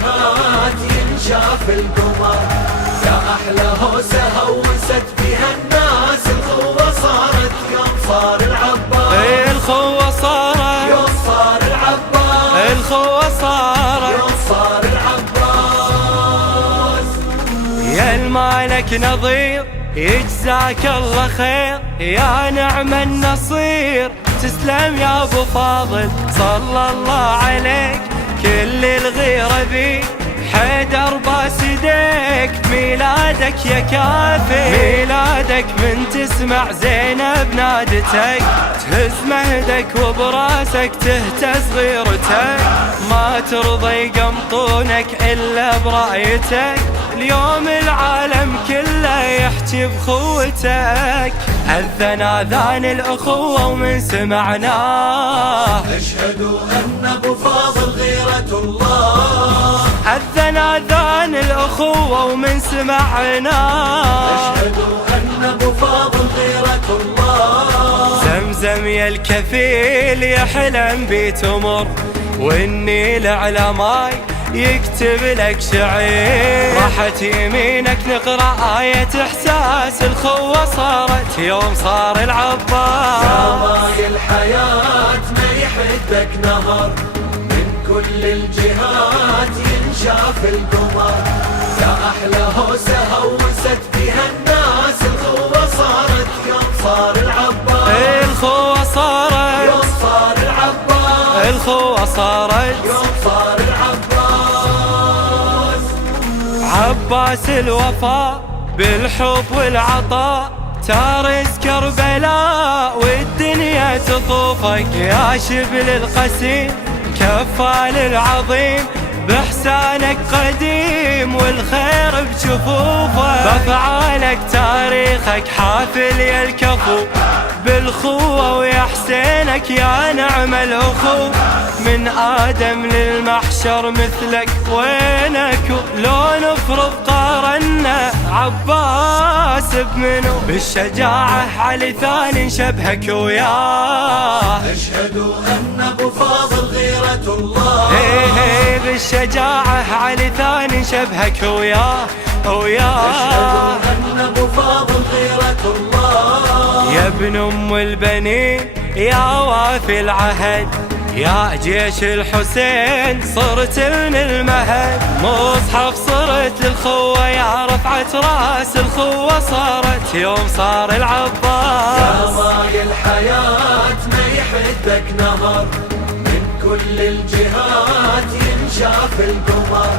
الجهات ينشاف القمر. يا أحلى هوسة هوست بها الناس، الخوة صارت يوم صار العباس. الخوة صارت يوم صار العباس. الخوة صارت يوم صار العباس. يا المالك نظير يجزاك الله خير، يا نعم النصير تسلم يا ابو فاضل. صلى الله عليك كل الغيرة بيك، حيدر باسديك ميلادك يا كافي. ميلادك من تسمع زينب نادتك، تهز مهدك وبراسك تهتز غيرتك. ما ترضى يقمطونك إلا برايتك، اليوم العالم كله يحكي بخوتك. أذن آذان الأخوة ومن سمعناه أشهد أن أبو فاضل غيرة الله. أذن آذان الأخوة ومن سمعناه أشهد أن أبو فاضل غيرة الله. زمزم يا الكفيل يحلم بتمر، والنيل على ماي يكتب لك شعير. راحت يمينك نقرأ آية إحساس، الخوة صارت يوم صار العباس. يا ماي الحياة ما يحدك نهر، من كل الجهات ينشاف القمر. يا أحلى هوسة هوست بها الناس، الخوة صارت يوم صار العباس. الخوة صارت يوم صار العباس. الخوة صارت يوم صار العباس. عباس الوفاء بالحب والعطاء، تارس كربلاء والدنيا تطوفك. يا شبل القسيم كفال العظيم، بإحسانك قديم والخير بجفوفك. بأفعالك تاريخك حافل يا الكفو، بالخوة ويا حسينك يا نعم الأخو. من آدم للمحشر مثلك وينك، لو نفرض قارنا عباس بمنو. بالشجاعة علي ثاني شبهك وياه. أشهد أن أبو فاضل غيرة الله. بالشجاعة علي ثاني شبهك وياه وياه. أشهد أن أبو فاضل غيرة الله. يا ابن أم البنين يا وافي العهد، يا جيش الحسين صرت من المهد. مصحف صرت للخوة يا رفعة راس، الخوة صارت يوم صار العباس. يا ماي الحياة ما يحدك نهر، من كل الجهات ينشاف القمر.